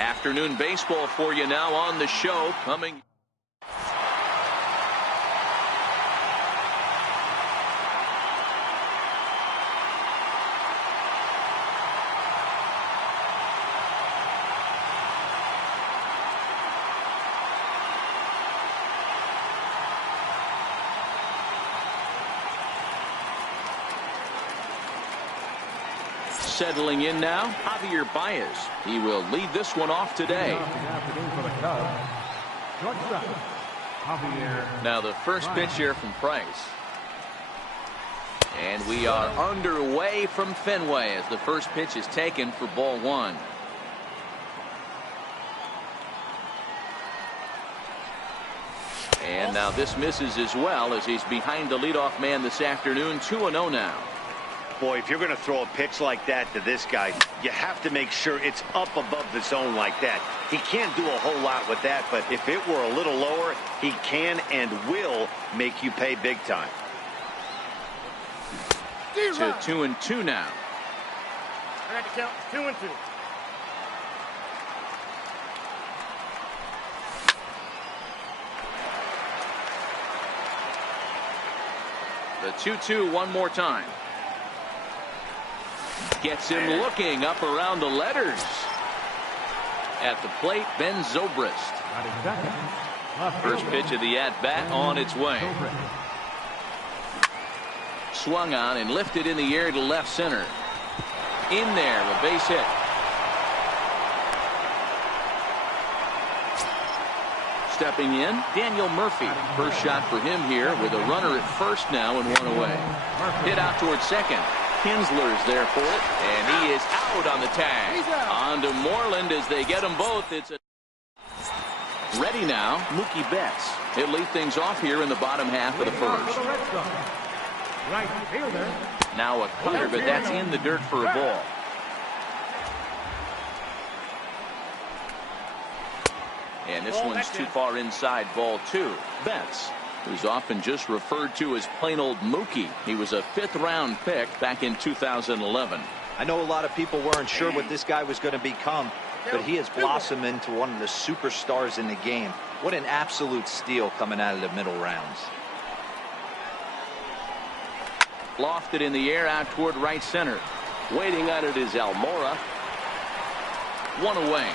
Afternoon baseball for you now on the show. Coming. Settling in now, Javier Baez. He will lead this one off today. Now the first pitch here from Price. And we are underway from Fenway as the first pitch is taken for ball one. And now this misses as well as he's behind the leadoff man this afternoon. 2-0 now. Boy, if you're going to throw a pitch like that to this guy, you have to make sure it's up above the zone like that. He can't do a whole lot with that, but if it were a little lower, he can and will make you pay big time. To 2-2 now. I got to count 2-2. The 2-2 one more time. Gets him looking up around the letters. At the plate, Ben Zobrist. First pitch of the at-bat on its way. Swung on and lifted in the air to left center. In there, a base hit. Stepping in, Daniel Murphy. First shot for him here with a runner at first now and one away. Hit out towards second. Kinsler's there for it, and he is out on the tag. On to Moreland as they get them both. It's a ready now. Mookie Betts. He'll lead things off here in the bottom half of the first. Now a cutter, but that's in the dirt for a ball. And this one's too far inside, ball two. Betts, who's often just referred to as plain old Mookie. He was a 5th-round pick back in 2011. I know a lot of people weren't sure what this guy was going to become, but he has blossomed into one of the superstars in the game. What an absolute steal coming out of the middle rounds. Lofted in the air out toward right center. Waiting on it is Almora. One away.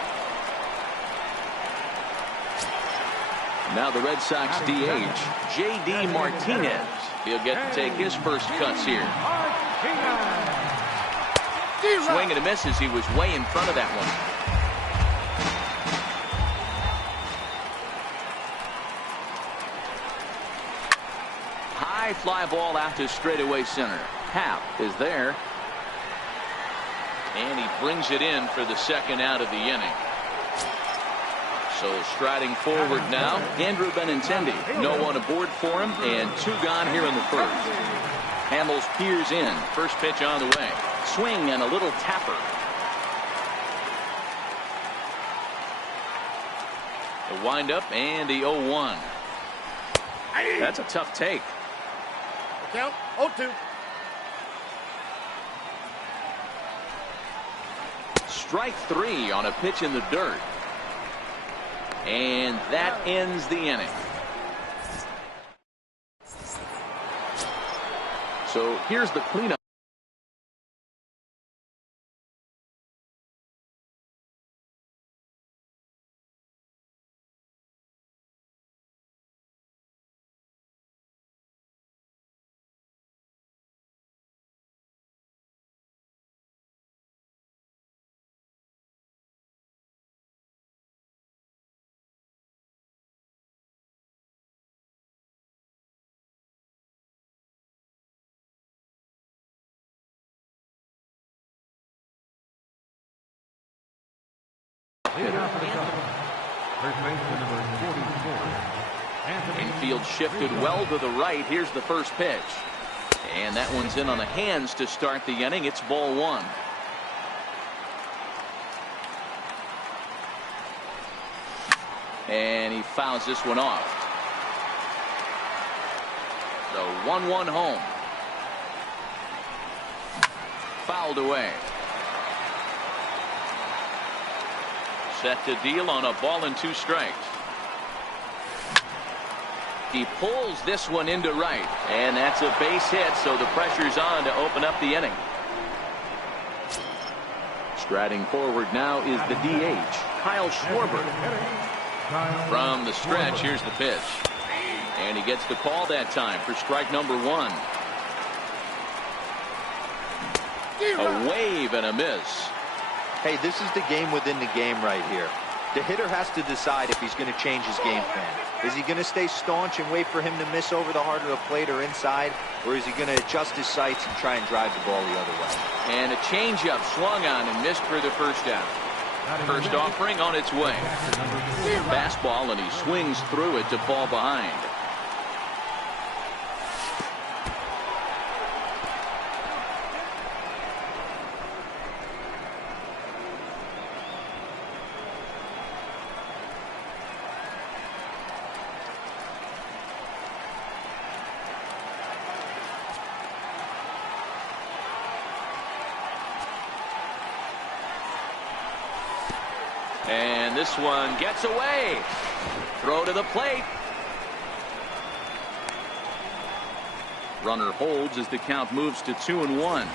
Now the Red Sox DH, J.D. Martinez. He'll get to take his first cuts here. Swing and a miss as he was way in front of that one. High fly ball out to straightaway center. Happ is there. And he brings it in for the second out of the inning. So striding forward now, Andrew Benintendi. No one aboard for him, and 2 gone here in the first. Hamels peers in. First pitch on the way. Swing and a little tapper. The windup and the 0-1. That's a tough take. Count 0-2. Strike 3 on a pitch in the dirt. And that ends the inning. So here's the cleanup. Infield shifted well to the right. Here's the first pitch. And that one's in on the hands to start the inning. It's ball 1. And he fouls this one off. So 1-1 home. Fouled away. Set to deal on a ball and 2 strikes. He pulls this one into right, and that's a base hit, so the pressure's on to open up the inning. Striding forward now is the DH, Kyle Schwarber. From the stretch, here's the pitch. And he gets the call that time for strike number 1. A wave and a miss. Hey, this is the game within the game right here. The hitter has to decide if he's going to change his game plan. Is he going to stay staunch and wait for him to miss over the heart of the plate or inside? Or is he going to adjust his sights and try and drive the ball the other way? And a changeup swung on and missed for the first out. First offering on its way. Fastball, and he swings through it to fall behind. And this one gets away. Throw to the plate. Runner holds as the count moves to 2-1.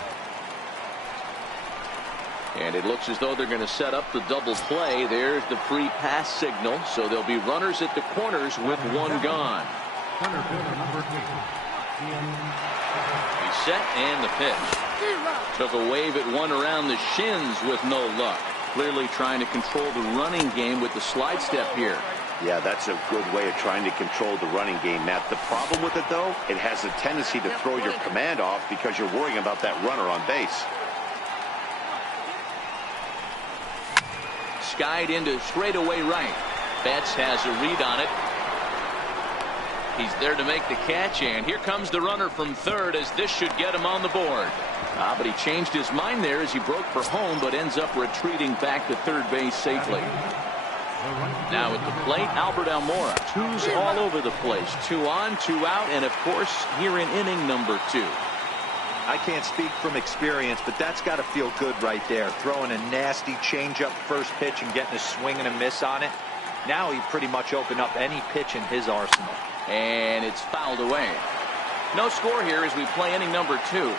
And it looks as though they're going to set up the double play. There's the pre-pass signal. So there'll be runners at the corners with 1 gone. He's set and the pitch. Took a wave at one around the shins with no luck. Clearly trying to control the running game with the slide step here. Yeah, that's a good way of trying to control the running game, Matt. The problem with it, though, it has a tendency to throw your command off because you're worrying about that runner on base. Skied into straightaway right. Betts has a read on it. He's there to make the catch, and here comes the runner from third as this should get him on the board. But he changed his mind there as he broke for home, but ends up retreating back to third base safely. Now at the plate, Albert Almora. 2's all over the place. 2 on, 2 out, and of course here in inning number 2. I can't speak from experience, but that's got to feel good right there. Throwing a nasty changeup first pitch and getting a swing and a miss on it. Now he pretty much opened up any pitch in his arsenal. And it's fouled away. No score here as we play inning number 2.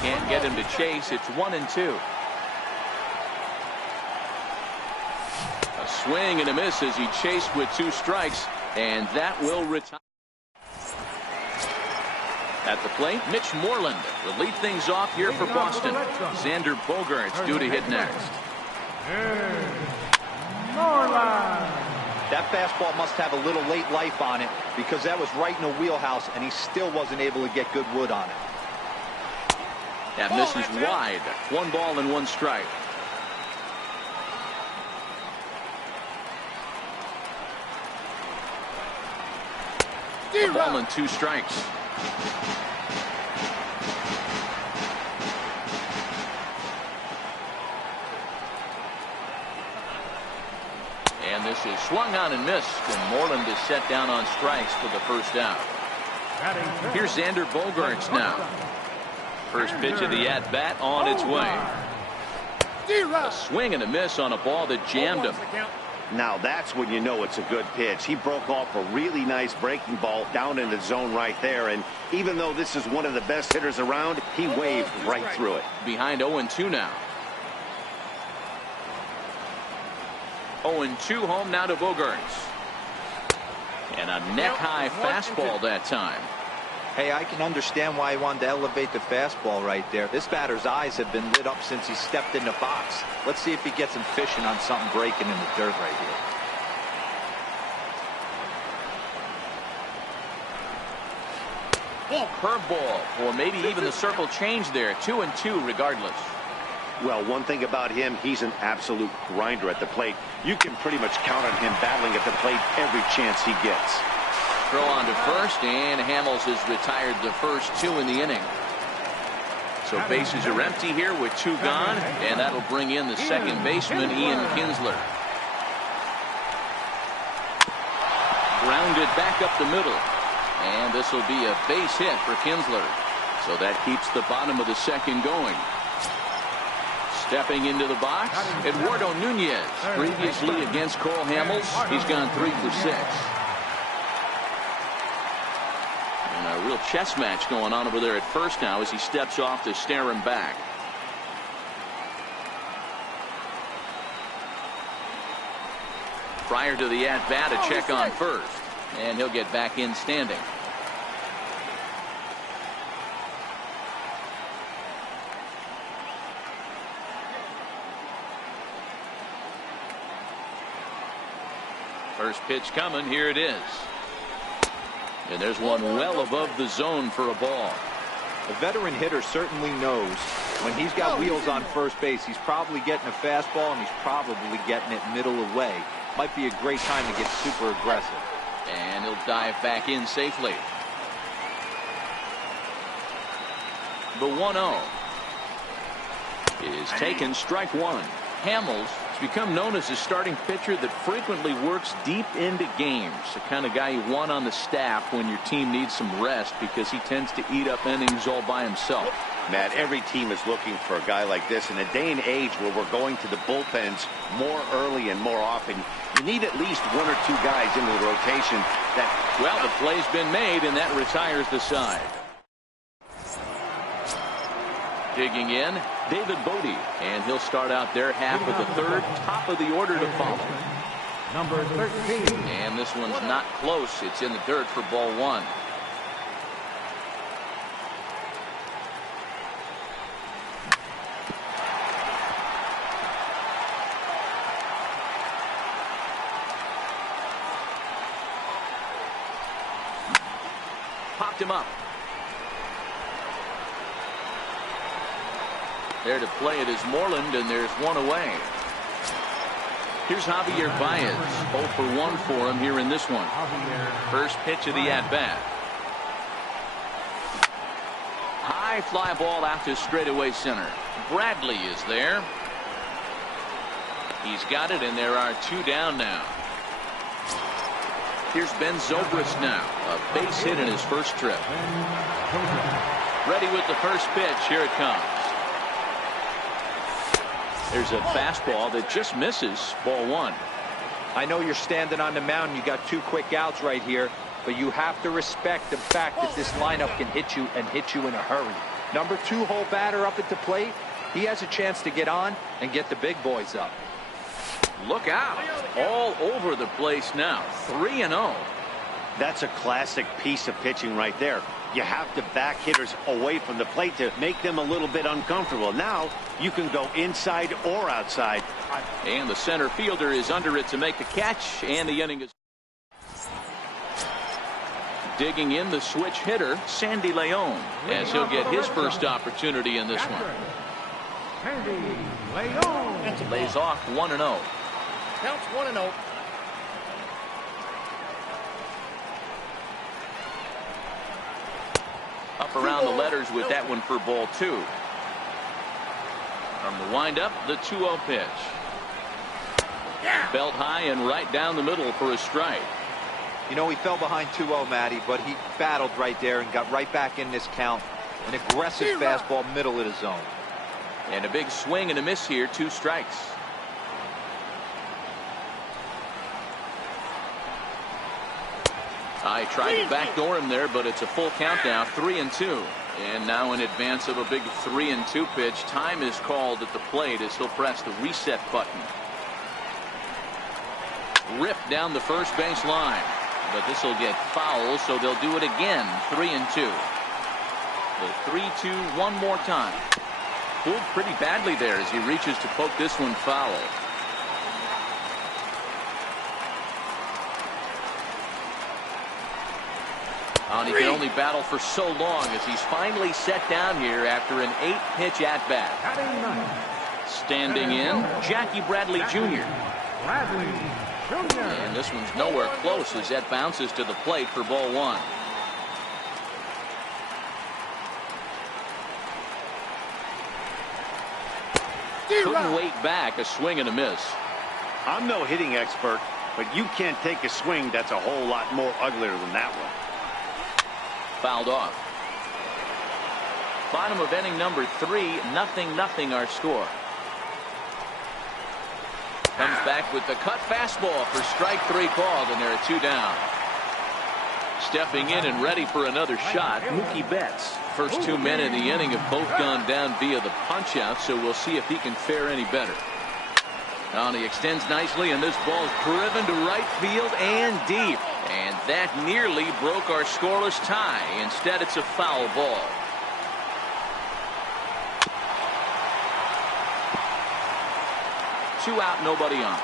Can't get him to chase. It's 1-2. A swing and a miss as he chased with 2 strikes, and that will retire. At the plate, Mitch Moreland will lead things off here for Boston. Xander Bogaerts due to hit next. That fastball must have a little late life on it because that was right in the wheelhouse, and he still wasn't able to get good wood on it. That misses wide. 1 ball and 1 strike. A ball and 2 strikes. And this is swung on and missed, and Moreland is set down on strikes for the first out. Here's Xander Bogaerts now. First pitch of the at-bat on its way. A swing and a miss on a ball that jammed him. Now that's when you know it's a good pitch. He broke off a really nice breaking ball down in the zone right there, and even though this is one of the best hitters around, he waved right through it. Behind 0-2 now. 0-2 home now to Bogaerts. And a neck-high fastball that time. Hey, I can understand why he wanted to elevate the fastball right there. This batter's eyes have been lit up since he stepped in the box. Let's see if he gets him fishing on something breaking in the dirt right here. Curveball, or maybe even the circle change there. 2-2 regardless. Well, one thing about him, he's an absolute grinder at the plate. You can pretty much count on him battling at the plate every chance he gets. Throw on to first, and Hamels has retired the first 2 in the inning. So bases are empty here with 2 gone, and that'll bring in the second baseman, Ian Kinsler. Grounded back up the middle. And this will be a base hit for Kinsler. So that keeps the bottom of the second going. Stepping into the box, Eduardo Nunez. Previously against Cole Hamels, he's gone 3 for 6. And a real chess match going on over there at first now as he steps off to stare him back. Prior to the at-bat, a check on first. And he'll get back in standing. First pitch coming. Here it is. And there's one well above the zone for a ball. A veteran hitter certainly knows when he's got wheels on first base, he's probably getting a fastball and he's probably getting it middle away. Might be a great time to get super aggressive. And he'll dive back in safely. The 1-0 is taken, strike one. Hamels has become known as a starting pitcher that frequently works deep into games. The kind of guy you want on the staff when your team needs some rest because he tends to eat up innings all by himself. Matt, every team is looking for a guy like this. In a day and age where we're going to the bullpens more early and more often, you need at least 1 or 2 guys into the rotation that... Well, the play's been made, and that retires the side. Digging in, David Bodie, and he'll start out their half of the third, top of the order to follow. Number 13. And this one's not close. It's in the dirt for ball 1. Popped him up. There to play it is Moreland, and there's one away. Here's Javier Baez. 0 for 1 for him here in this one. First pitch of the at-bat. High fly ball out to straightaway center. Bradley is there. He's got it, and there are 2 down now. Here's Ben Zobrist now. A base hit in his first trip. Ready with the first pitch. Here it comes. There's a fastball that just misses. Ball 1. I know you're standing on the mound. You got 2 quick outs right here, but you have to respect the fact that this lineup can hit you and hit you in a hurry. Number 2-hole batter up at the plate. He has a chance to get on and get the big boys up. Look out. All over the place now. 3-0. That's a classic piece of pitching right there. You have to back hitters away from the plate to make them a little bit uncomfortable. Now you can go inside or outside. And the center fielder is under it to make the catch, and the inning is... Digging in, the switch hitter, Sandy Leon, as he'll get his first opportunity in this one. Sandy Leon. Lays off 1-0. Counts 1-0. Up around the letters with that one for ball 2. From the windup, the 2-0 pitch. Belt high and right down the middle for a strike. You know, he fell behind 2-0, Matty, but he battled right there and got right back in this count. An aggressive fastball middle of the zone. And a big swing and a miss here. 2 strikes. I tried to backdoor him there, but it's a full count now. 3-2. And now in advance of a big 3-2 pitch, time is called at the plate as he'll press the reset button. Ripped down the first base line. But this will get foul, so they'll do it again. 3-2. The 3-2 one more time. Pulled pretty badly there as he reaches to poke this one foul. And he can only battle for so long as he's finally set down here after an 8-pitch at-bat. Standing in, Jackie Bradley Jr. And this one's nowhere close as that bounces to the plate for ball 1. Couldn't wait back. A swing and a miss. I'm no hitting expert, but you can't take a swing that's a whole lot more uglier than that one. Fouled off. Bottom of inning number 3, 0-0 our score. Comes back with the cut fastball for strike 3 called, and there are 2 down. Stepping in and ready for another shot, Mookie Betts. First 2 men in the inning have both gone down via the punch out, so we'll see if he can fare any better. Oh, he extends nicely, and this ball's driven to right field and deep. And that nearly broke our scoreless tie. Instead, it's a foul ball. Two out, nobody on.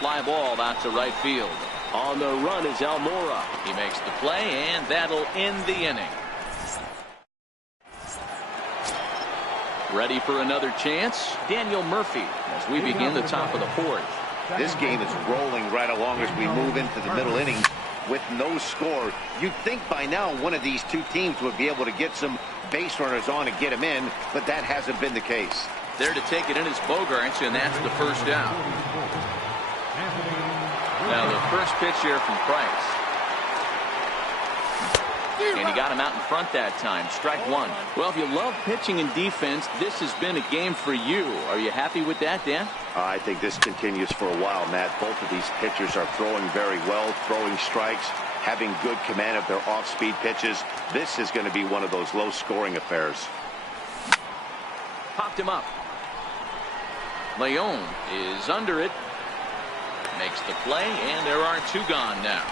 Fly ball out to right field. On the run is Almora. He makes the play, and that'll end the inning. Ready for another chance, Daniel Murphy, as we begin the top of the 4th. This game is rolling right along as we move into the middle innings with no score. You'd think by now one of these 2 teams would be able to get some base runners on and get them in, but that hasn't been the case. There to take it in is Bogarts, and that's the first down. Now the first pitch here from Price. And he got him out in front that time. Strike 1. Well, if you love pitching and defense, this has been a game for you. Are you happy with that, Dan? I think this continues for a while, Matt. Both of these pitchers are throwing very well, throwing strikes, having good command of their off-speed pitches. This is going to be one of those low-scoring affairs. Popped him up. Leon is under it. Makes the play, and there are 2 gone now.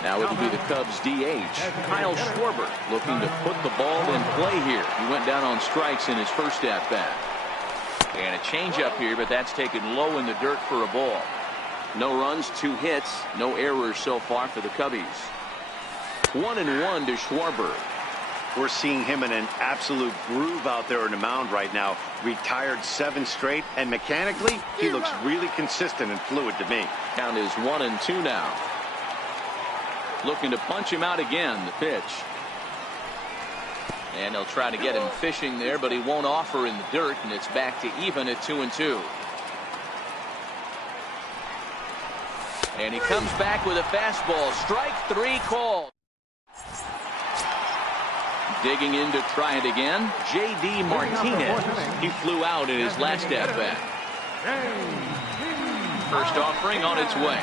Now it'll be the Cubs DH, Kyle Schwarber, looking to put the ball in play here. He went down on strikes in his first at-bat. And a changeup here, but that's taken low in the dirt for a ball. No runs, 2 hits, no errors so far for the Cubbies. 1-1 to Schwarber. We're seeing him in an absolute groove out there on the mound right now. Retired 7 straight, and mechanically, he looks really consistent and fluid to me. Count is 1-2 now. Looking to punch him out again, the pitch. And he'll try to get him fishing there, but he won't offer in the dirt, and it's back to even at 2-2. And he comes back with a fastball. Strike 3 called. Digging in to try it again, J.D. Martinez. He flew out in his last at-bat. First offering on its way.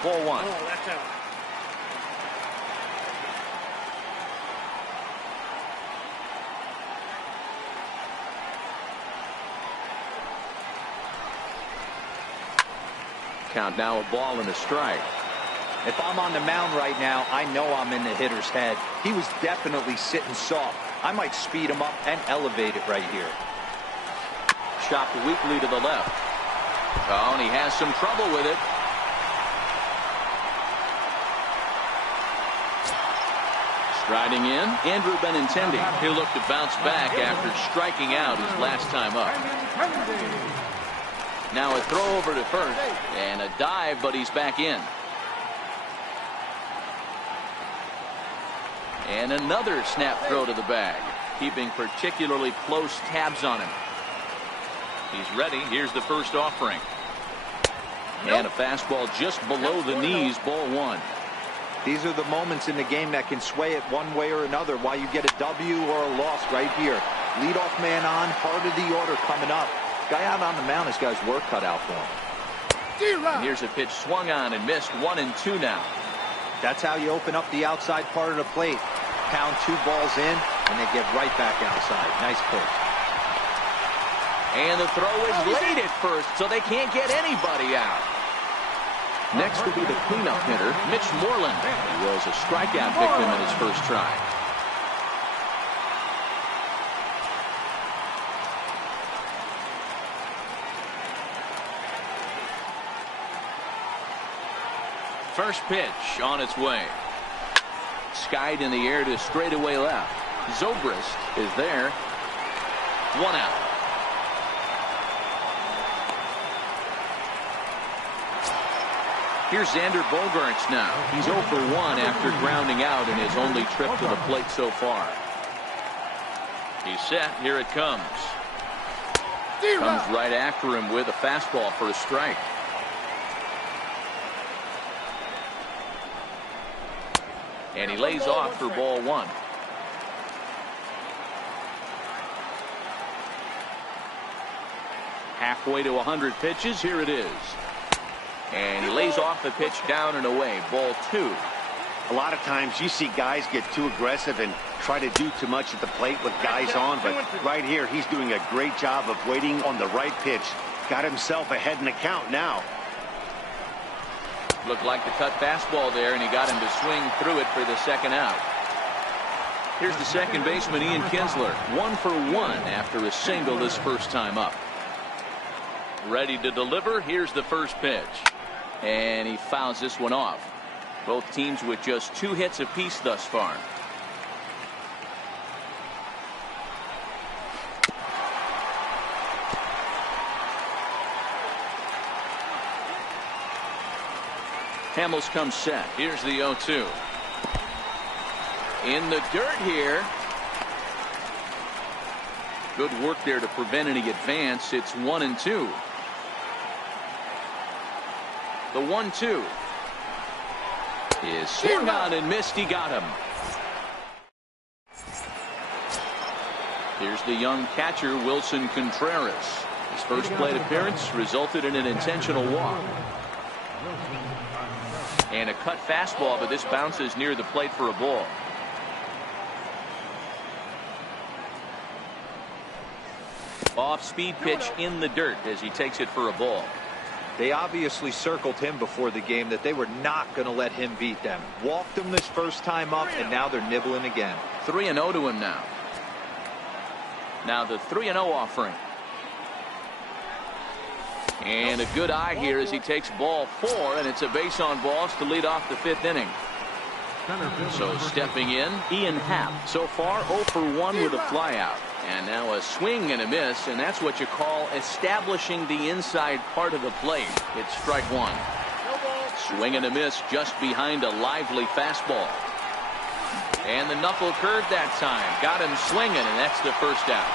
4-1. Oh, that's out. Count now, a ball and a strike. If I'm on the mound right now, I know I'm in the hitter's head. He was definitely sitting soft. I might speed him up and elevate it right here. Chopped weakly to the left. Oh, and he has some trouble with it. Striding in, Andrew Benintendi. He'll look to bounce back after striking out his last time up. Now a throw over to first and a dive, but he's back in. And another snap throw to the bag, keeping particularly close tabs on him. He's ready. Here's the first offering. And a fastball just below the knees, ball 1. These are the moments in the game that can sway it one way or another, why you get a W or a loss right here. Leadoff man on, heart of the order coming up. Guy out on the mound has got his work cut out for him. And here's a pitch swung on and missed. 1-2 now. That's how you open up the outside part of the plate. Pound 2 balls in, and they get right back outside. Nice pitch. And the throw is late at first, so they can't get anybody out. Next will be the cleanup hitter, Mitch Moreland. He was a strikeout victim in his first try. First pitch on its way. Skied in the air to straightaway left. Zobrist is there. 1 out. Here's Xander Bogaerts now. He's 0 for 1 after grounding out in his only trip to the plate so far. He's set. Here it comes. Comes right after him with a fastball for a strike. And he lays off for ball one. Halfway to 100 pitches. Here it is. And he lays off the pitch down and away. Ball two. A lot of times you see guys get too aggressive and try to do too much at the plate with guys on, but right here he's doing a great job of waiting on the right pitch. Got himself ahead in the count now. Looked like the cut fastball there, and he got him to swing through it for the second out. Here's the second baseman, Ian Kinsler. 1 for 1 after a single his first time up. Ready to deliver. Here's the first pitch. And he fouls this one off. Both teams with just 2 hits apiece thus far. Hamels comes set. Here's the 0-2. In the dirt here. Good work there to prevent any advance. It's 1-2. The 1-2 is swung on and missed. He got him. Here's the young catcher, Wilson Contreras. His first plate appearance resulted in an intentional walk. And a cut fastball, but this bounces near the plate for a ball. Off-speed pitch in the dirt as he takes it for a ball. They obviously circled him before the game that they were not going to let him beat them. Walked him this first time up, and now they're nibbling again. 3-0 to him now. Now the 3-0 offering. And a good eye here as he takes ball 4, and it's a base on balls to lead off the 5th inning. So stepping in, Ian Happ. So far 0 for 1 with a flyout. And now a swing and a miss, and that's what you call establishing the inside part of the plate. It's strike 1. Swing and a miss just behind a lively fastball. And the knuckle curve that time. Got him swinging, and that's the first out.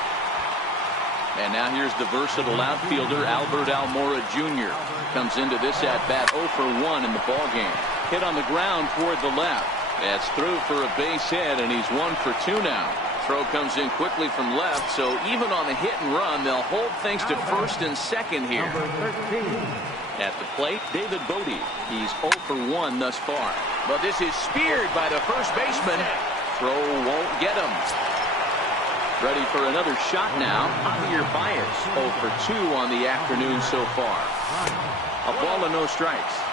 And now here's the versatile outfielder, Albert Almora Jr. Comes into this at-bat 0 for 1 in the ballgame. Hit on the ground toward the left. That's through for a base hit, and he's 1 for 2 now. Throw comes in quickly from left, so even on the hit and run, they'll hold things to first and second here. At the plate, David Bodie. He's 0 for 1 thus far. But this is speared by the first baseman. Throw won't get him. Ready for another shot now. Javier Baez, 0 for 2 on the afternoon so far. A ball and no strikes.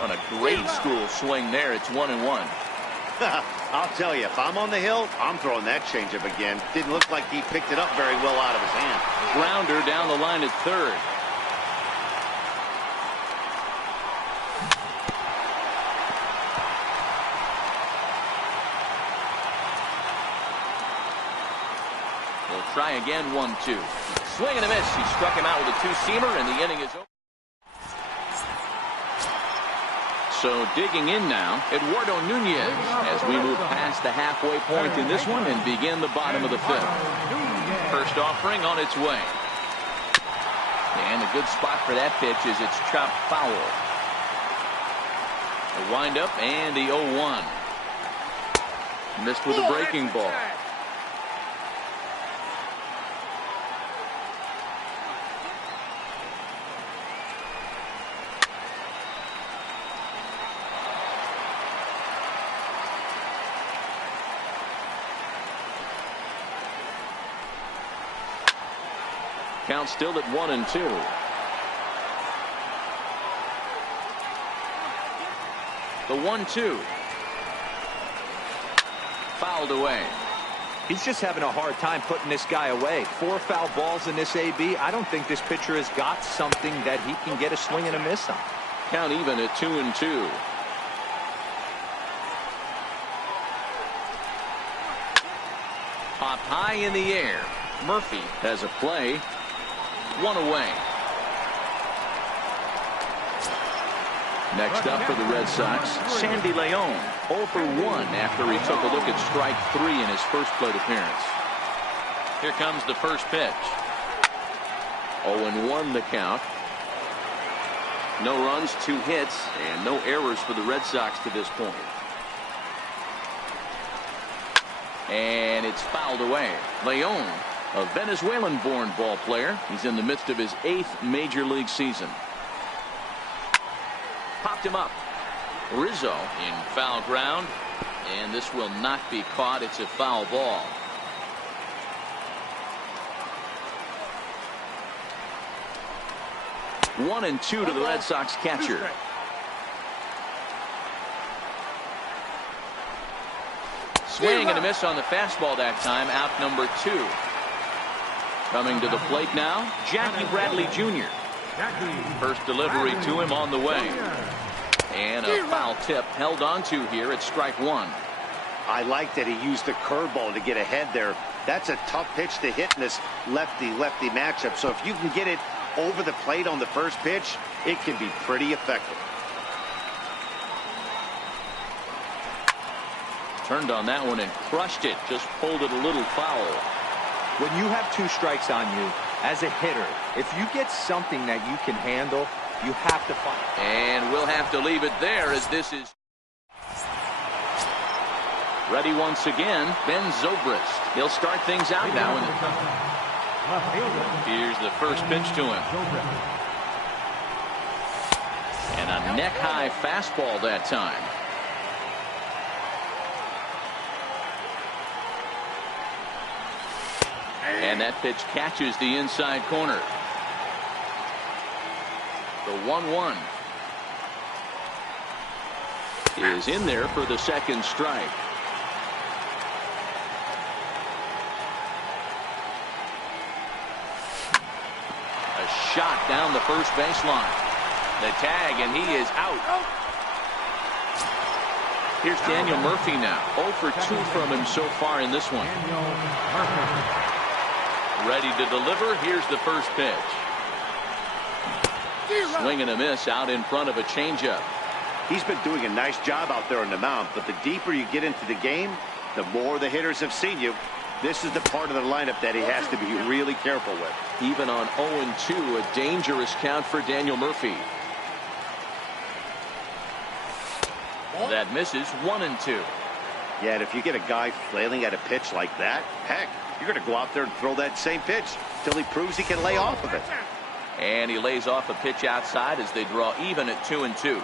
On a grade school swing there, it's 1-1. I'll tell you, if I'm on the hill, I'm throwing that changeup again. Didn't look like he picked it up very well out of his hand. Grounder down the line at third. They'll try again, 1-2. Swing and a miss. He struck him out with a 2-seamer, and the inning is over. So digging in now, Eduardo Nunez as we move past the halfway point in this one and begin the bottom of the 5th. First offering on its way. And a good spot for that pitch is it's chopped foul. The windup and the 0-1. Missed with a breaking ball. Count still at 1-2. The 1-2. Fouled away. He's just having a hard time putting this guy away. 4 foul balls in this AB. I don't think this pitcher has got something that he can get a swing and a miss on. Count even at 2-2. Popped high in the air. Murphy has a play. 1 away. Next up for the Red Sox, Sandy Leon, 0 for 1 after he took a look at strike 3 in his first plate appearance. Here comes the first pitch. 0-1 the count. No runs, 2 hits, and no errors for the Red Sox to this point. And it's fouled away. Leon, a Venezuelan-born ball player. He's in the midst of his 8th major league season. Popped him up. Rizzo in foul ground, and this will not be caught. It's a foul ball. One and 2 to the Red Sox catcher. Swing and a miss on the fastball that time. Out number 2. Coming to the plate now, Jackie Bradley Jr. First delivery to him on the way. And a foul tip held on to here at strike 1. I like that he used the curveball to get ahead there. That's a tough pitch to hit in this lefty-lefty matchup. So if you can get it over the plate on the first pitch, it can be pretty effective. Turned on that one and crushed it. Just pulled it a little foul. When you have 2 strikes on you, as a hitter, if you get something that you can handle, you have to find. And we'll have to leave it there as this is ready once again. Ben Zobrist. He'll start things out now. Here's the first pitch to him. And a neck-high fastball that time. And that pitch catches the inside corner. The 1-1 is in there for the second strike. A shot down the first baseline. The tag, and he is out. Here's Daniel Murphy now. 0 for 2 from him so far in this one. Ready to deliver. Here's the first pitch. Swing and a miss out in front of a changeup. He's been doing a nice job out there on the mound, but the deeper you get into the game, the more the hitters have seen you. This is the part of the lineup that he has to be really careful with. Even on 0-2, a dangerous count for Daniel Murphy. That misses. 1-2. Yeah, and if you get a guy flailing at a pitch like that, heck, you're going to go out there and throw that same pitch till he proves he can lay off of it. And he lays off a pitch outside as they draw even at 2-2.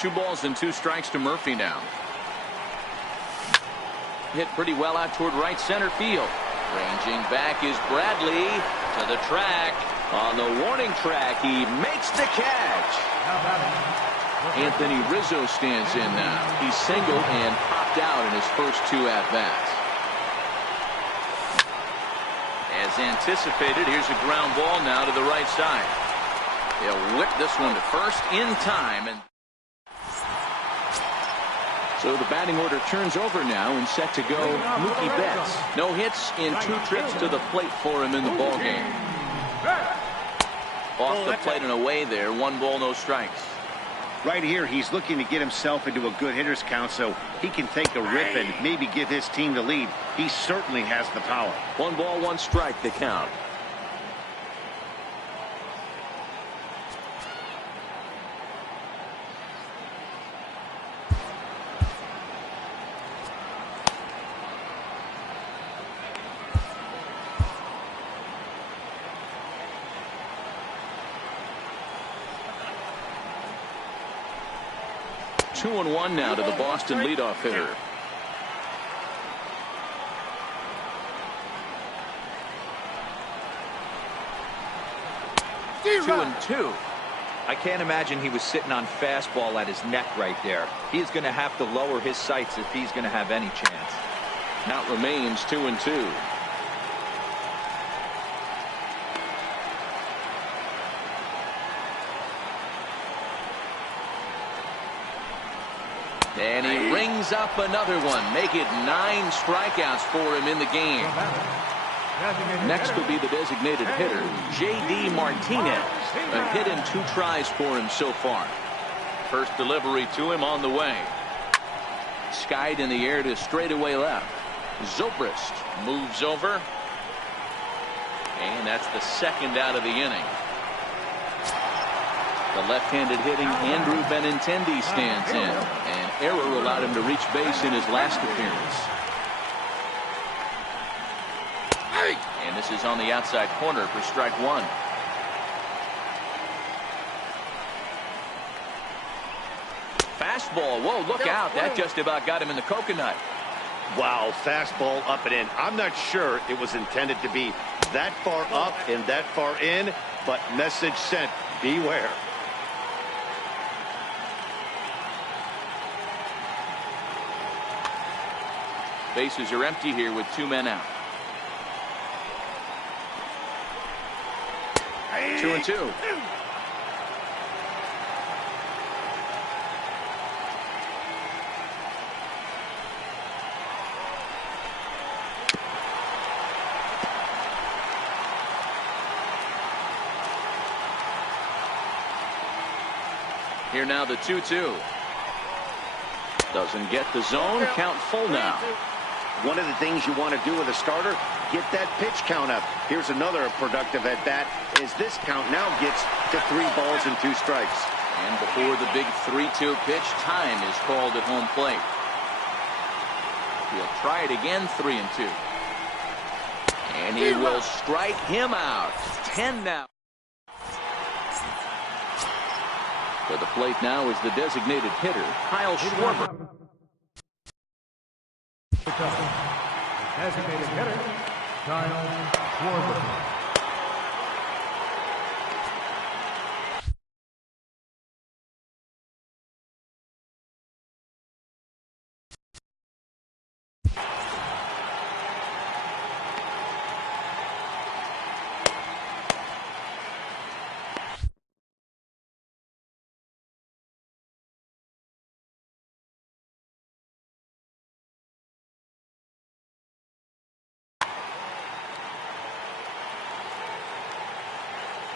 2 balls and 2 strikes to Murphy now. Hit pretty well out toward right center field. Ranging back is Bradley to the track. On the warning track, he makes the catch. Anthony Rizzo stands in now. He's singled and popped out in his first 2 at-bats. As anticipated, here's a ground ball now to the right side. He'll whip this one to first in time. And so the batting order turns over now and set to go Mookie Betts. No hits in 2 trips to the plate for him in the ballgame. Off the plate and away there. 1 ball, no strikes. Right here, he's looking to get himself into a good hitter's count so he can take a rip and maybe give his team the lead. He certainly has the power. 1 ball, 1 strike, the count. Two and 1 now to the Boston leadoff hitter. 2-2. I can't imagine he was sitting on fastball at his neck right there. He's going to have to lower his sights if he's going to have any chance. Count remains 2-2. And he rings up another one. Make it 9 strikeouts for him in the game. Next will be the designated hitter, J.D. Martinez. A hit in 2 tries for him so far. First delivery to him on the way. Skied in the air to straightaway left. Zobrist moves over. And that's the second out of the inning. The left-handed hitting Andrew Benintendi stands in. An error allowed him to reach base in his last appearance. And this is on the outside corner for strike one. Fastball. Whoa, look out. That just about got him in the coconut. Wow, fastball up and in. I'm not sure it was intended to be that far up and that far in, but message sent. Beware. Bases are empty here with 2 men out. 2-2. Here now the 2-2. Doesn't get the zone. Count full now. One of the things you want to do with a starter, get that pitch count up. Here's another productive at bat as this count now gets to 3 balls and 2 strikes. And before the big 3-2 pitch, time is called at home plate. He'll try it again, 3-2. And he will strike him out. 10 now. For the plate now is the designated hitter, Kyle Schwarber. Designated hitter, Kyle Schwarber.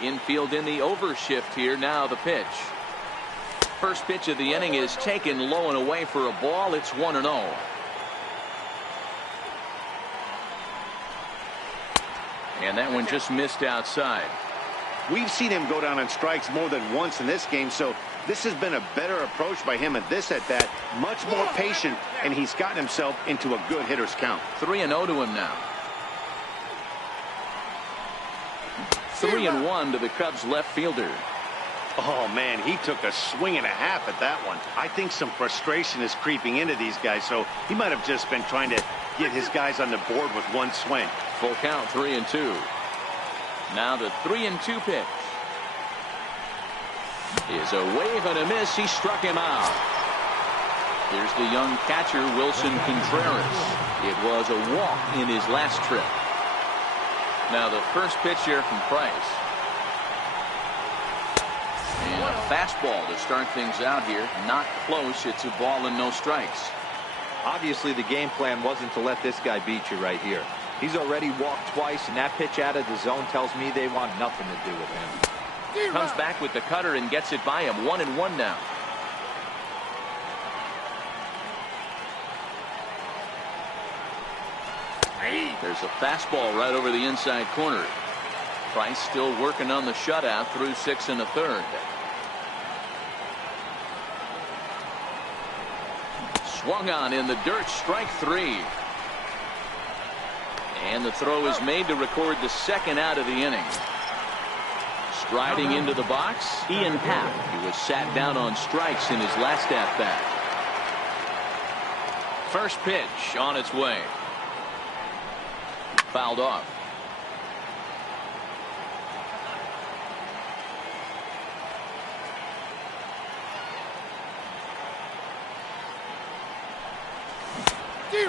Infield in the overshift here. Now the pitch. First pitch of the inning is taken low and away for a ball. It's 1-0. And that one just missed outside. We've seen him go down on strikes more than once in this game, so this has been a better approach by him at this at-bat. Much more patient, and he's gotten himself into a good hitter's count. 3-0 to him now. 3-1 to the Cubs left fielder. Oh, man, he took a swing and a half at that one. I think some frustration is creeping into these guys, so he might have just been trying to get his guys on the board with one swing. Full count, 3-2. Now the 3-2 pitch. Is a wave and a miss. He struck him out. Here's the young catcher, Wilson Contreras. It was a walk in his last trip. Now the first pitch here from Price. And a fastball to start things out here. Not close. It's a ball and no strikes. Obviously the game plan wasn't to let this guy beat you right here. He's already walked twice, and that pitch out of the zone tells me they want nothing to do with him. Comes back with the cutter and gets it by him. 1-1 now. There's a fastball right over the inside corner. Price still working on the shutout through 6 1/3. Swung on in the dirt, strike 3. And the throw is made to record the second out of the inning. Striding into the box, Ian Happ. He was sat down on strikes in his last at-bat. First pitch on its way. Fouled off.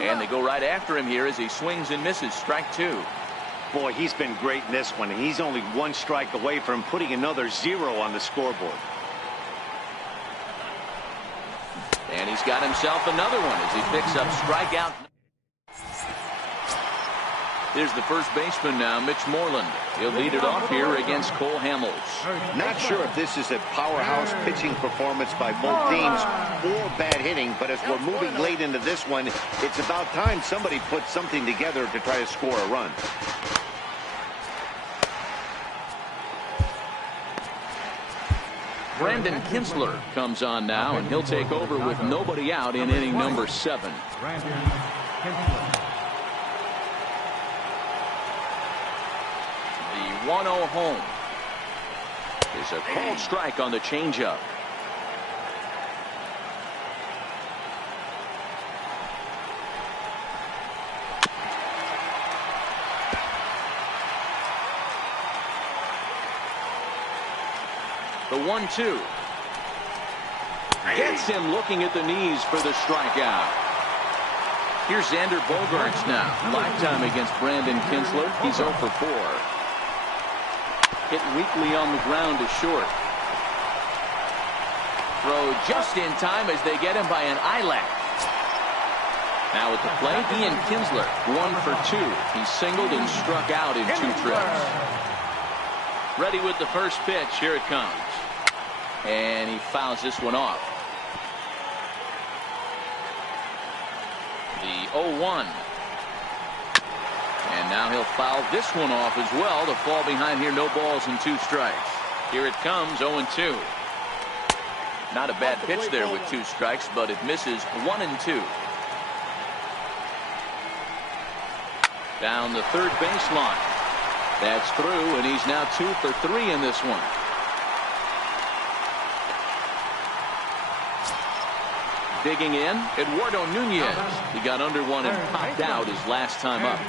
And they go right after him here as he swings and misses. Strike 2. Boy, he's been great in this one, and he's only 1 strike away from putting another 0 on the scoreboard. And he's got himself another one as he picks up strikeout. Here's the first baseman now, Mitch Moreland. He'll lead it off here against Cole Hamels. Not sure if this is a powerhouse pitching performance by both teams or bad hitting, but as we're moving late into this one, it's about time somebody puts something together to try to score a run. Brandon Kinsler comes on now, and he'll take over with nobody out in inning number 7. Brandon Kinsler. The 1-0 home is a called strike on the changeup. The 1-2 gets him looking at the knees for the strikeout. Here's Xander Bogaerts now. Lifetime against Brandon Kinsler. He's 0 for 4. Hit weakly on the ground to short. Throw just in time as they get him by an eyelash. Now at the plate, Ian Kinsler, 1 for 2. He singled and struck out in 2 trips. Ready with the first pitch. Here it comes. And he fouls this one off. The 0-1. And now he'll foul this one off as well to fall behind here. No balls and 2 strikes. Here it comes, 0-2. Not a bad pitch there with 2 strikes, but it misses 1-2. Down the third baseline. That's through, and he's now 2 for 3 in this one. Digging in, Eduardo Nunez. He got under one and popped out his last time up.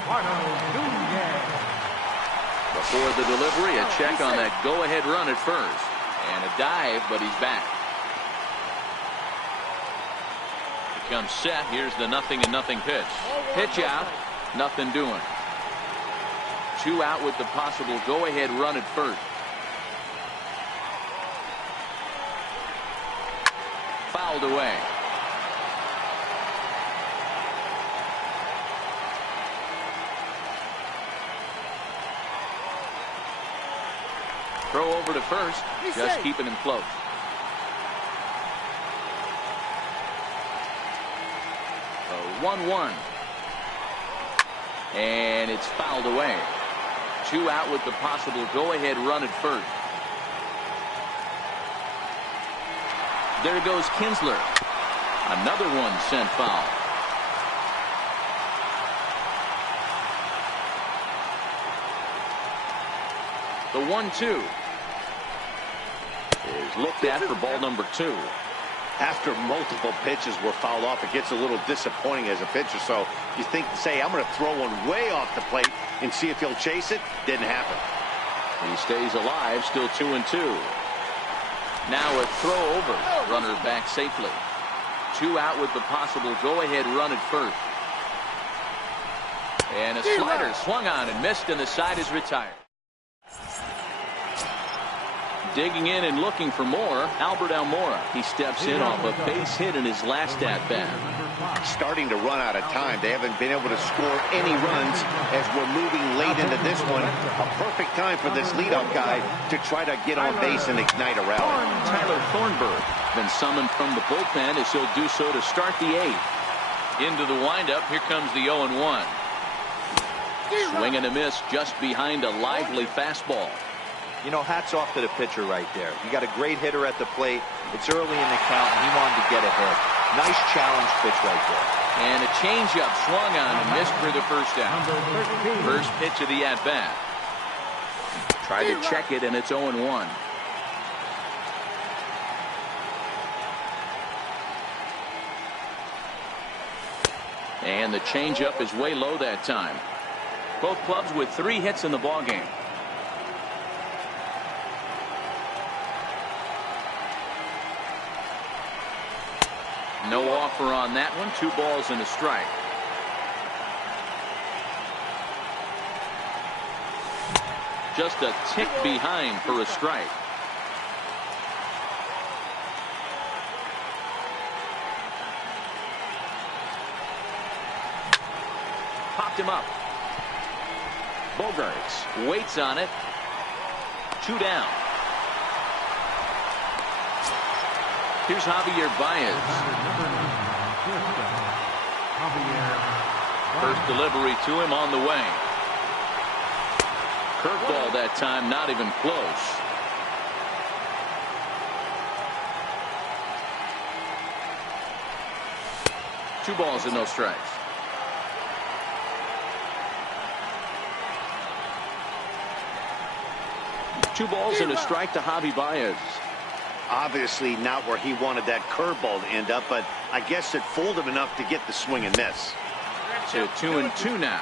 Before the delivery, a check on that go-ahead run at first. And a dive, but he's back. Becomes set. Here's the 0-0 pitch. Pitch out, nothing doing. 2 out with the possible go-ahead run at first. Fouled away. Throw over to first, just keeping him close. A 1-1. And it's fouled away. 2 out with the possible go-ahead run at first. There goes Kinsler. Another one sent foul. The 1-2 is looked at for ball number 2. After multiple pitches were fouled off, it gets a little disappointing as a pitcher. So you think, say, I'm going to throw one way off the plate and see if he'll chase it. Didn't happen. He stays alive, still 2-2. Now a throw over. Runner back safely. 2 out with the possible go-ahead run at first. And a slider swung on and missed, and the side is retired. Digging in and looking for more, Albert Almora. He steps in off a base hit in his last at-bat. Starting to run out of time. They haven't been able to score any runs as we're moving late into this one. A perfect time for this leadoff guy to try to get on base and ignite a rally. Tyler Thornburg been summoned from the bullpen as he'll do so to start the 8th. Into the windup, here comes the 0-1. Swing and a miss just behind a lively fastball. You know, hats off to the pitcher right there. You got a great hitter at the plate. It's early in the count, and he wanted to get ahead. Nice challenge pitch right there. And a changeup swung on and missed for the first out. First pitch of the at-bat. Tried to check it, and it's 0-1. And the changeup is way low that time. Both clubs with 3 hits in the ballgame. No offer on that one. 2 balls and a strike. Just a tick behind for a strike. Popped him up. Bogarts waits on it. 2 down. Here's Javier Baez. First delivery to him on the way. Curveball that time, not even close. Two balls and no strikes. Two balls and a strike to Javi Baez. Obviously not where he wanted that curveball to end up, but I guess it fooled him enough to get the swing and miss. To 2-2 now.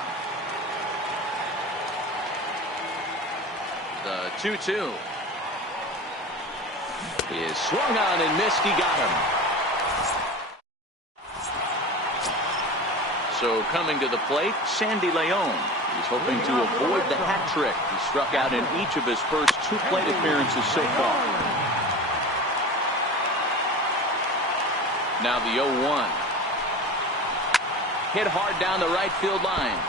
The 2-2 is swung on and missed. He got him. So coming to the plate, Sandy Leon. He's hoping to avoid the hat trick. He struck out in each of his first 2 plate appearances so far. Now the 0-1. Hit hard down the right field line,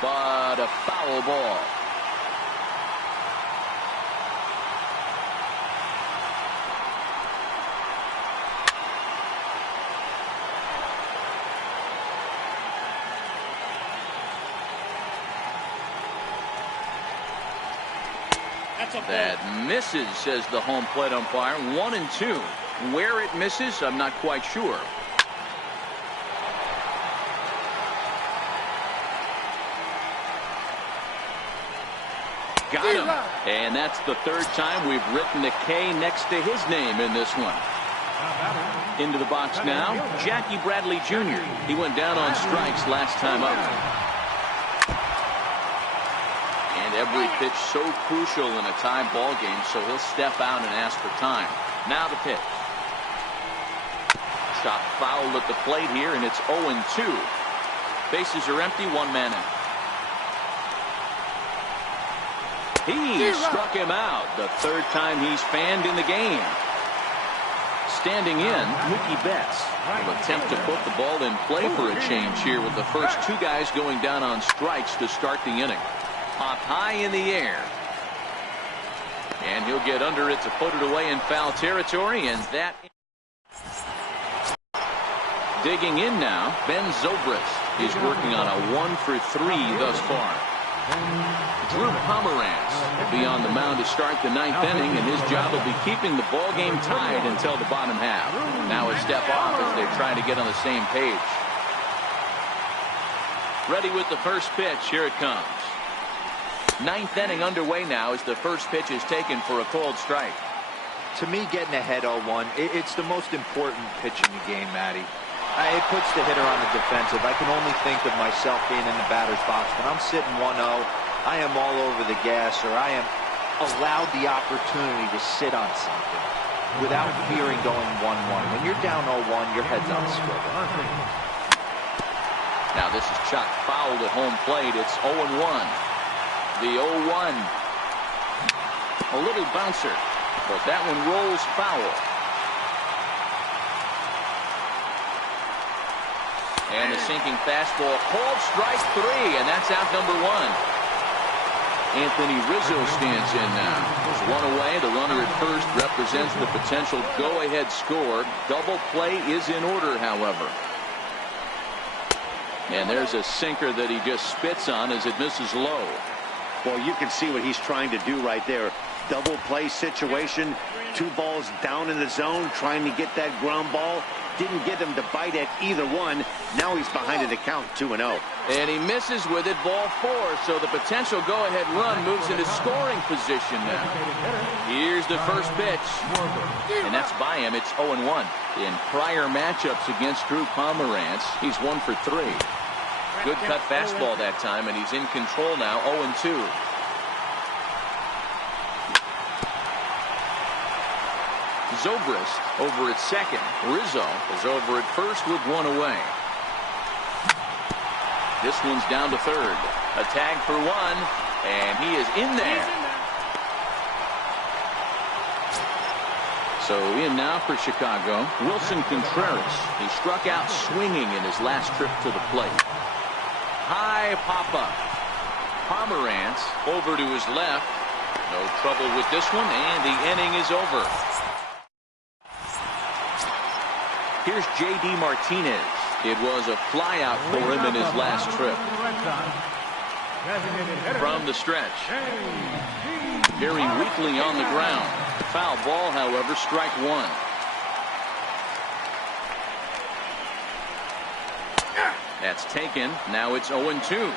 but a foul ball. That misses, says the home plate umpire. 1-2. Where it misses, I'm not quite sure. Got him. And that's the 3rd time we've written the K next to his name in this one. Into the box now, Jackie Bradley Jr. He went down on strikes last time up. And every pitch so crucial in a tie ball game, so he'll step out and ask for time. Now the pitch. Shot fouled at the plate here, and it's 0-2. Bases are empty, 1 man in. He struck him out, the 3rd time he's fanned in the game. Standing in, Mookie Betts will attempt to put the ball in play for a change here with the first 2 guys going down on strikes to start the inning. Popped high in the air. And he'll get under it to put it away in foul territory, and that... Digging in now, Ben Zobrist. He's working on a 1-for-3 thus far. Drew Pomeranz will be on the mound to start the 9th inning, and his job will be keeping the ball game tied until the bottom half. Now a step off as they try to get on the same page. Ready with the first pitch. Here it comes. 9th inning underway now as the first pitch is taken for a called strike. To me, getting ahead 0-1, it's the most important pitch in the game, Matty. It puts the hitter on the defensive. I can only think of myself being in the batter's box. When I'm sitting 1-0, I am all over the gas, or I am allowed the opportunity to sit on something without fearing going 1-1. When you're down 0-1, your head's on a swivel. Now this is chopped fouled at home plate. It's 0-1. The 0-1. A little bouncer, but that one rolls foul. And a sinking fastball, called strike 3, and that's out number 1. Anthony Rizzo stands in now. There's 1 away. The runner at first represents the potential go-ahead score. Double play is in order, however. And there's a sinker that he just spits on as it misses low. Well, you can see what he's trying to do right there. Double play situation. 2 balls down in the zone, trying to get that ground ball. Didn't get him to bite at either one. Now he's behind in the count, 2-0. And he misses with it, ball 4. So the potential go-ahead run moves into scoring position now. Here's the first pitch. And that's by him. It's 0-1. In prior matchups against Drew Pomeranz, he's 1-for-3. Good cut fastball that time, and he's in control now, 0-2. Zobrist over at second. Rizzo is over at first with 1 away. This one's down to third. A tag for 1, and he is in there. So in now for Chicago, Wilson Contreras. He struck out swinging in his last trip to the plate. High pop-up. Pomerantz over to his left. No trouble with this one, and the inning is over. Here's J.D. Martinez. It was a flyout for him in his last trip. From the stretch. Very weakly on the ground. Foul ball, however, strike one. That's taken. Now it's 0-2.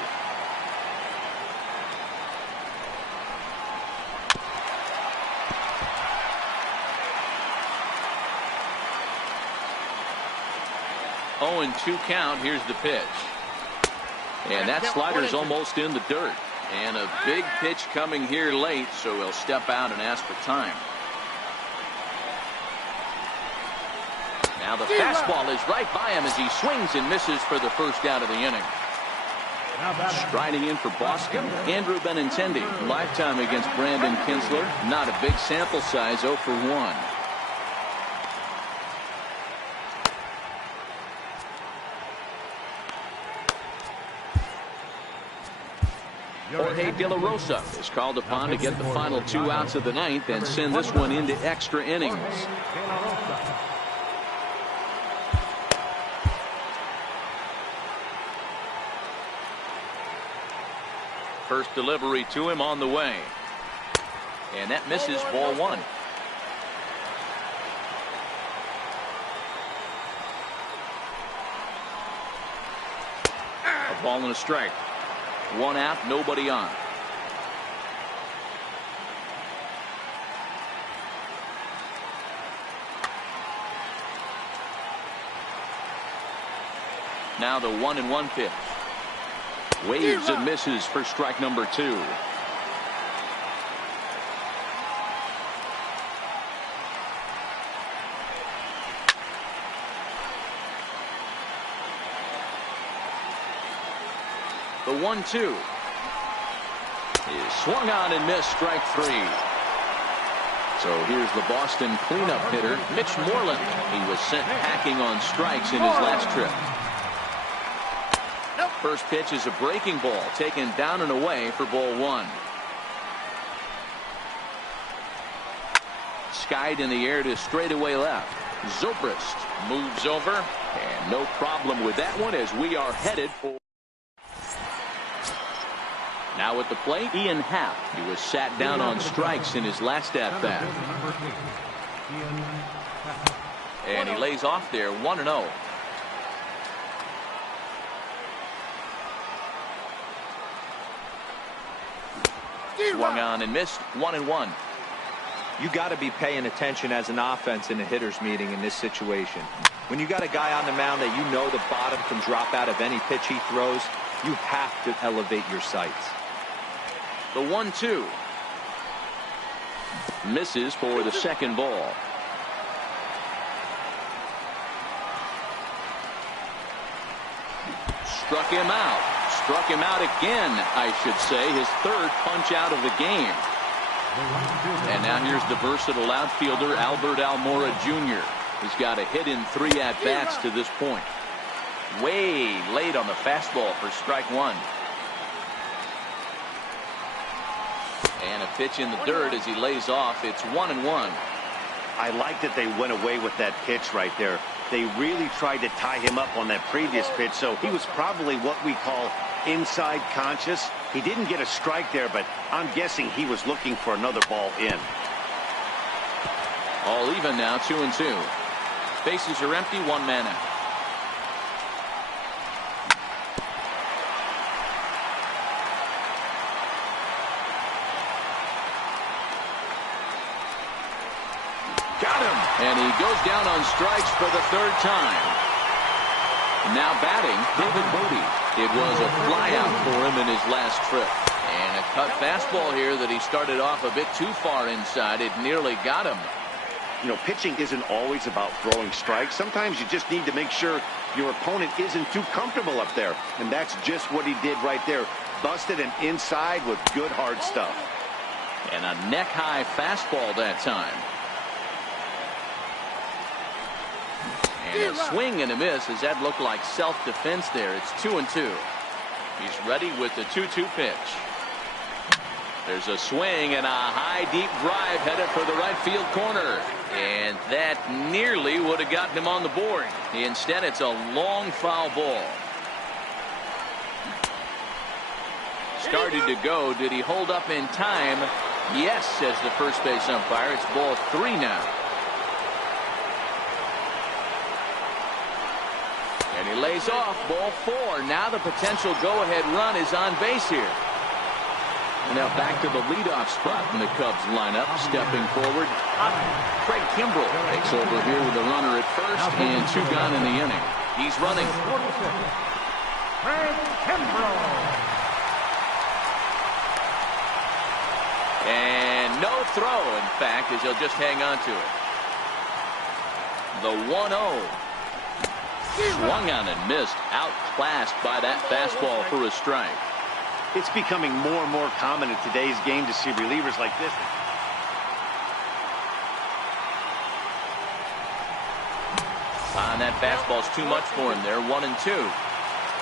And 2 count. Here's the pitch. And that slider's almost in the dirt. And a big pitch coming here late, so he'll step out and ask for time. Now the fastball is right by him as he swings and misses for the first out of the inning. Striding in for Boston, Andrew Benintendi. Lifetime against Brandon Kinsler. Not a big sample size, 0 for 1. Jorge De La Rosa is called upon to get the final 2 outs of the ninth and send this one into extra innings. First delivery to him on the way. And that misses, ball 1. A ball and a strike. 1 out, nobody on. Now the 1-1 pitch. Waves and misses for strike number 2. The 1-2 is swung on and missed, strike 3. So here's the Boston cleanup hitter, Mitch Moreland. He was sent packing on strikes in his last trip. First pitch is a breaking ball taken down and away for ball 1. Skied in the air to straightaway left. Zobrist moves over, and no problem with that one as we are headed for. Now at the plate, Ian Happ. He was sat down on strikes in his last at-bat. And he lays off there, 1-0. Swung on and missed, 1-1. You got to be paying attention as an offense in a hitter's meeting in this situation. When you got a guy on the mound that you know the bottom can drop out of any pitch he throws, you have to elevate your sights. The 1-2 misses for the second ball. Struck him out. Struck him out again, I should say. His third punch out of the game. And now here's the versatile outfielder, Albert Almora Jr. He's got a hit in 3 at-bats to this point. Way late on the fastball for strike 1. And a pitch in the dirt as he lays off. It's 1-1. I like that they went away with that pitch right there. They really tried to tie him up on that previous pitch, so he was probably what we call inside conscious. He didn't get a strike there, but I'm guessing he was looking for another ball in. All even now, 2-2. Bases are empty, 1 man out. And he goes down on strikes for the 3rd time. Now batting, David Bodie. It was a flyout for him in his last trip. And a cut fastball here that he started off a bit too far inside. It nearly got him. You know, pitching isn't always about throwing strikes. Sometimes you just need to make sure your opponent isn't too comfortable up there. And that's just what he did right there. Busted him inside with good hard stuff. And a neck-high fastball that time. And a swing and a miss as that looked like self-defense there. It's 2-2. He's ready with the 2-2 pitch. There's a swing and a high deep drive headed for the right field corner. And that nearly would have gotten him on the board. Instead, it's a long foul ball. Started to go. Did he hold up in time? Yes, says the first base umpire. It's ball 3 now. And he lays off ball 4. Now the potential go-ahead run is on base here. And now back to the leadoff spot in the Cubs lineup. Stepping forward, Craig Kimbrell takes over here with a runner at first and 2 gone in the inning. He's running. Craig Kimbrell. And no throw, in fact, as he'll just hang on to it. The 1-0. Swung on and missed. Outclassed by that fastball for a strike. It's becoming more and more common in today's game to see relievers like this. And that fastball's too much for him there. 1-2.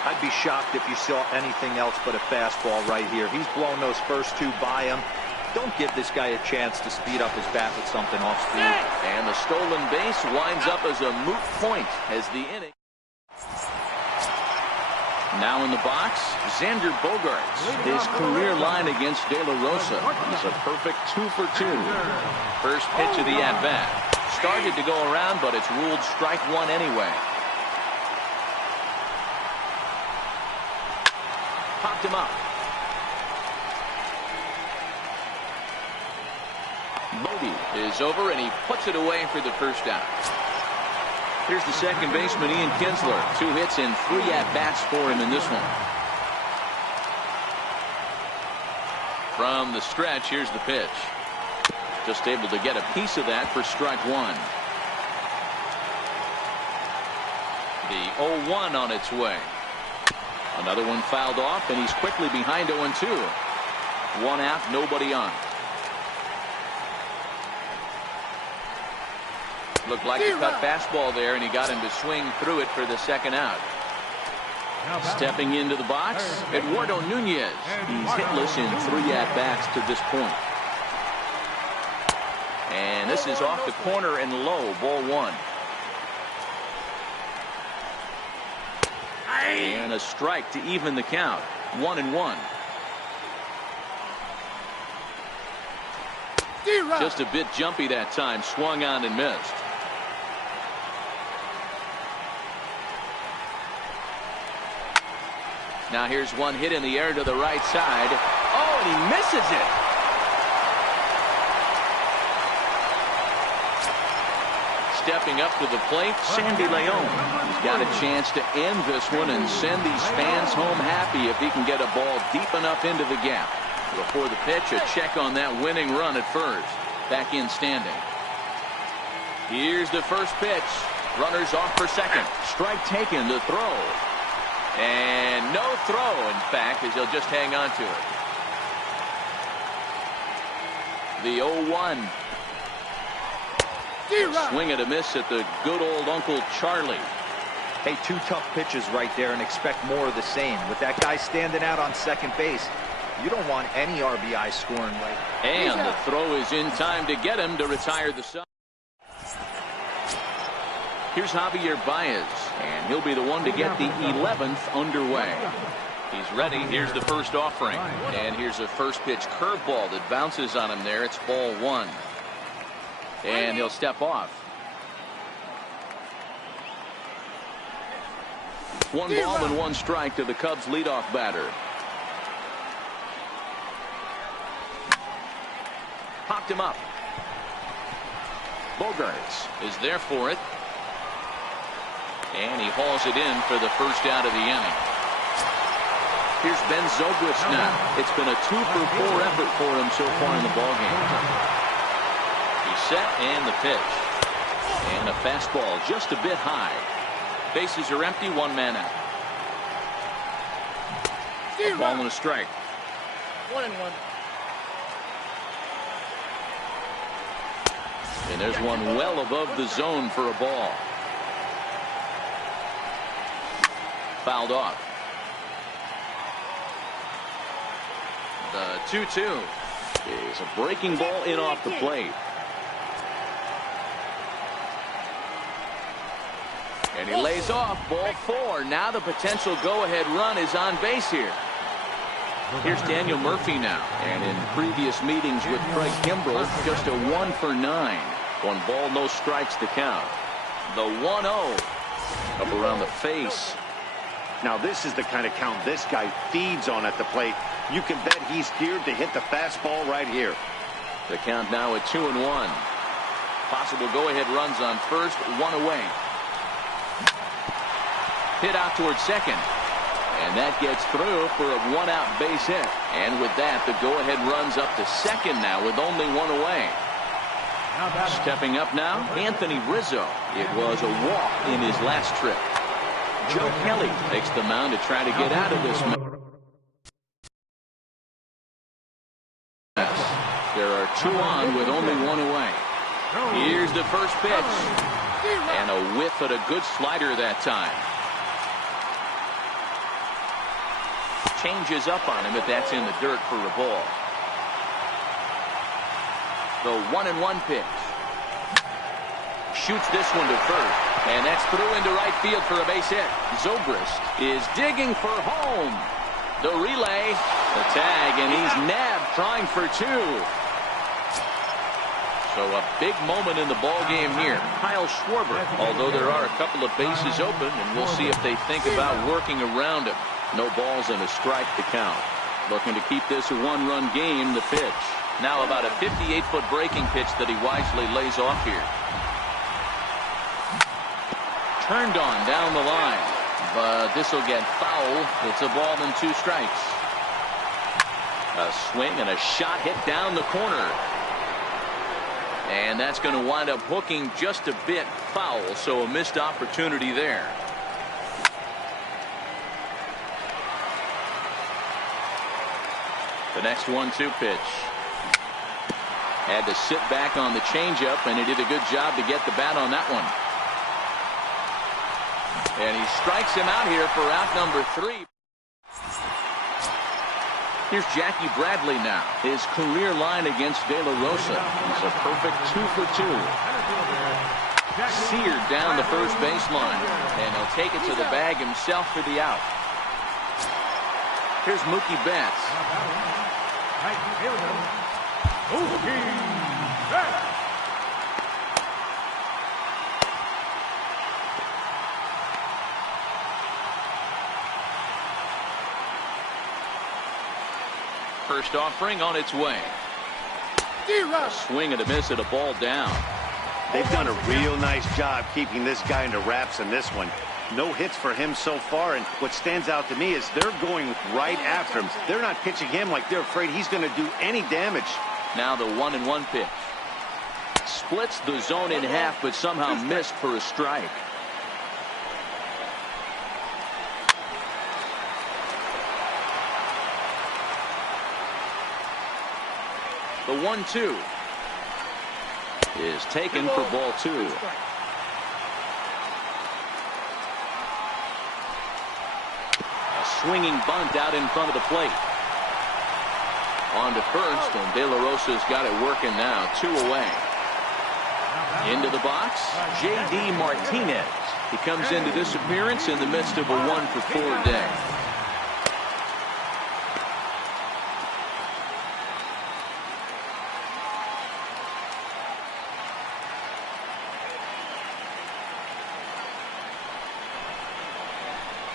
I'd be shocked if you saw anything else but a fastball right here. He's blown those first 2 by him. Don't give this guy a chance to speed up his bat with something off speed. And the stolen base winds up as a moot point as the inning. Now in the box, Xander Bogaerts. His career line against De La Rosa is a perfect 2 for 2. First pitch of the at-bat. Started to go around, but it's ruled strike 1 anyway. Popped him up. Bodie is over, and he puts it away for the first out. Here's the second baseman, Ian Kinsler. 2 hits and 3 at-bats for him in this one. From the stretch, here's the pitch. Just able to get a piece of that for strike 1. The 0-1 on its way. Another one fouled off, and he's quickly behind 0-2. 1 out, nobody on. Looked like a cut fastball there, and he got him to swing through it for the second out. Stepping into the box, Eduardo Nunez. He's hitless in 3 at-bats to this point. And this is off the corner and low, ball 1. And a strike to even the count. 1-1. Just a bit jumpy that time. Swung on and missed. Now here's one hit in the air to the right side. Oh, and he misses it. Stepping up to the plate, Sandy Leon. He's got a chance to end this one and send these fans home happy if he can get a ball deep enough into the gap. Before the pitch, a check on that winning run at first. Back in standing. Here's the first pitch. Runners off for second. Strike taken to throw. And no throw, in fact, as he'll just hang on to it. The 0-1. Swing and a miss at the good old Uncle Charlie. Hey, 2 tough pitches right there, and expect more of the same. With that guy standing out on second base, you don't want any RBI scoring right. And the throw is in time to get him to retire the side. Here's Javier Baez, and he'll be the one to get the 11th underway. He's ready. Here's the first offering, and here's a first pitch curveball that bounces on him there. It's ball 1, and he'll step off. 1 ball and 1 strike to the Cubs leadoff batter. Popped him up. Bogaerts is there for it. And he hauls it in for the first out of the inning. Here's Ben Zobrist now. It's been a 2 for 4 effort for him so far in the ballgame. He's set and the pitch. And a fastball just a bit high. Bases are empty, 1 man out. A ball and a strike. 1-1. And there's one well above the zone for a ball. Fouled off. The 2-2. is a breaking ball in off the plate. And he lays off ball 4. Now the potential go-ahead run is on base here. Here's Daniel Murphy now. And in previous meetings with Craig Kimbrell, just a 1 for 9. 1 ball, no strikes to count. The 1-0 up around the face. Now this is the kind of count this guy feeds on at the plate. You can bet he's geared to hit the fastball right here. The count now at 2-1. Possible go-ahead runs on first, 1 away. Hit out towards second. And that gets through for a 1-out base hit. And with that, the go-ahead runs up to second now with only 1 away. Stepping up now, Anthony Rizzo. It was a walk in his last trip. Joe Kelly takes the mound to try to get out of this mess. There are 2 on with only 1 away. Here's the first pitch. And a whiff at a good slider that time. Changes up on him, but that's in the dirt for a ball. The 1-1 pitch. Shoots this one to first. And that's through into right field for a base hit. Zobrist is digging for home. The relay, the tag, and he's nabbed trying for 2. So a big moment in the ball game here. Kyle Schwarber, although there are a couple of bases open, and we'll see if they think about working around him. No balls and a strike to count. Looking to keep this a 1-run game. The pitch. Now about a 58-foot breaking pitch that he wisely lays off here. Turned on down the line. But this will get foul. It's a ball and 2 strikes. A swing and a shot hit down the corner. And that's going to wind up hooking just a bit foul. So a missed opportunity there. The next 1-2 pitch. Had to sit back on the changeup, and he did a good job to get the bat on that one. And he strikes him out here for out number 3. Here's Jackie Bradley now. His career line against De La Rosa. He's a perfect 2 for 2. Seared down the first baseline. And he'll take it to the bag himself for the out. Here's Mookie Betts. First offering on its way. A swing and a miss at a ball down. They've done a real nice job keeping this guy into wraps in this one. No hits for him so far, and what stands out to me is they're going right after him. They're not pitching him like they're afraid he's going to do any damage. Now the 1-1 pitch. Splits the zone in half, but somehow missed for a strike. The 1-2 is taken for ball 2. Swinging bunt out in front of the plate. On to first, and De La Rosa's got it working now. 2 away. Into the box, J.D. Martinez. He comes into this appearance in the midst of a 1 for 4 day.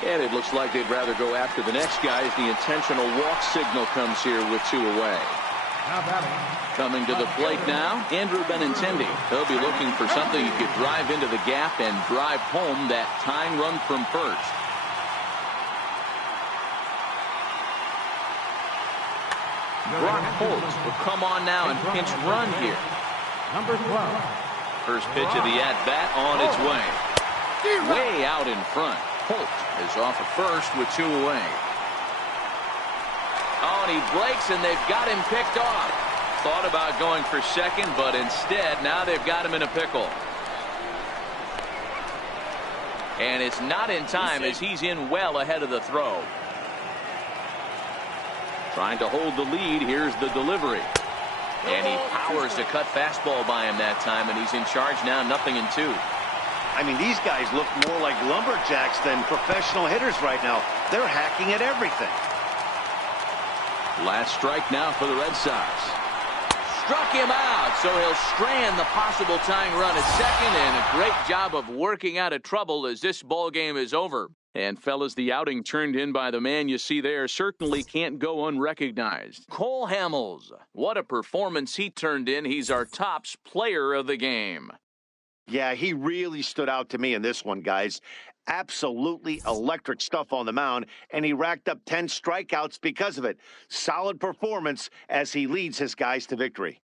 And it looks like they'd rather go after the next guy as the intentional walk signal comes here with 2 away. Coming to the plate now, Andrew Benintendi. He'll be looking for something he could drive into the gap and drive home that tying run from first. Brock Holt will come on now and pinch run here. Number 12. First pitch of the at-bat on its way. Way out in front. Holt is off at first with 2 away. Oh, and he breaks, and they've got him picked off. Thought about going for second, but instead, now they've got him in a pickle. And it's not in time as he's in well ahead of the throw. Trying to hold the lead. Here's the delivery. And he powers to cut fastball by him that time, and he's in charge now, 0-2. I mean, these guys look more like lumberjacks than professional hitters right now. They're hacking at everything. Last strike now for the Red Sox. Struck him out, so he'll strand the possible tying run at second, and a great job of working out of trouble as this ball game is over. And fellas, the outing turned in by the man you see there certainly can't go unrecognized. Cole Hamels, what a performance he turned in. He's our tops player of the game. Yeah, he really stood out to me in this one, guys. Absolutely electric stuff on the mound, and he racked up 10 strikeouts because of it. Solid performance as he leads his guys to victory.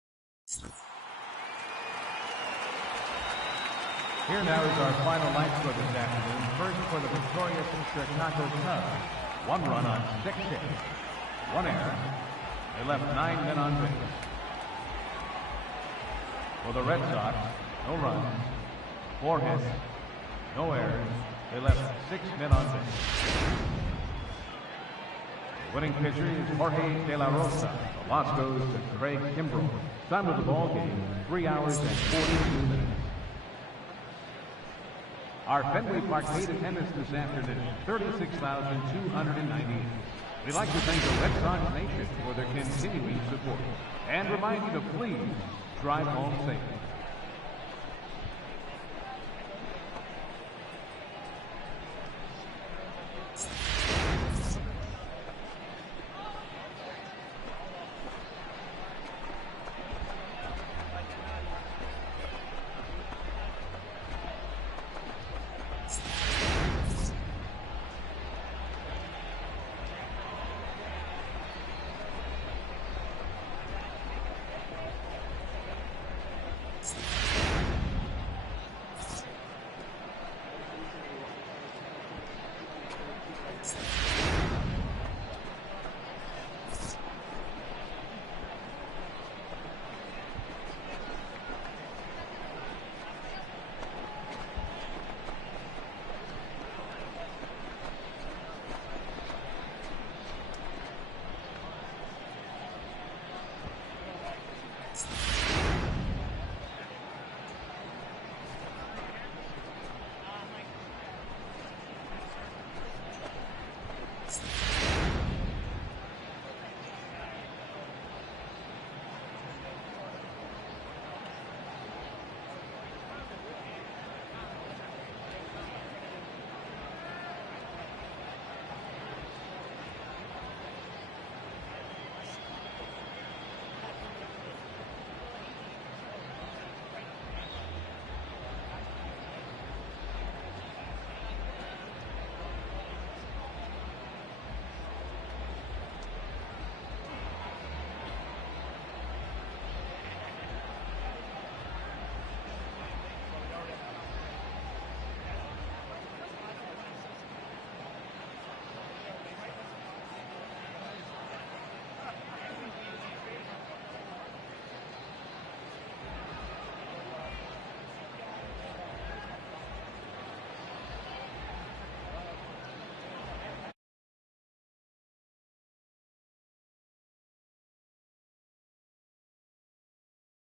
Here now is our final line score this afternoon. First for the victorious Chicago Cubs. 1 run on 6 hits. 1 error. They left 9 men on base. For the Red Sox, no runs, 4 hits, no errors. They left 6 men on base. The winning pitcher is Jorge De La Rosa. The loss goes to Craig Kimbrell. Time of the ball game, 3 hours and 42 minutes. Our Fenway Park paid attendance this afternoon, 36,290. We'd like to thank the Red Sox Nation for their continuing support and remind you to please drive home safe.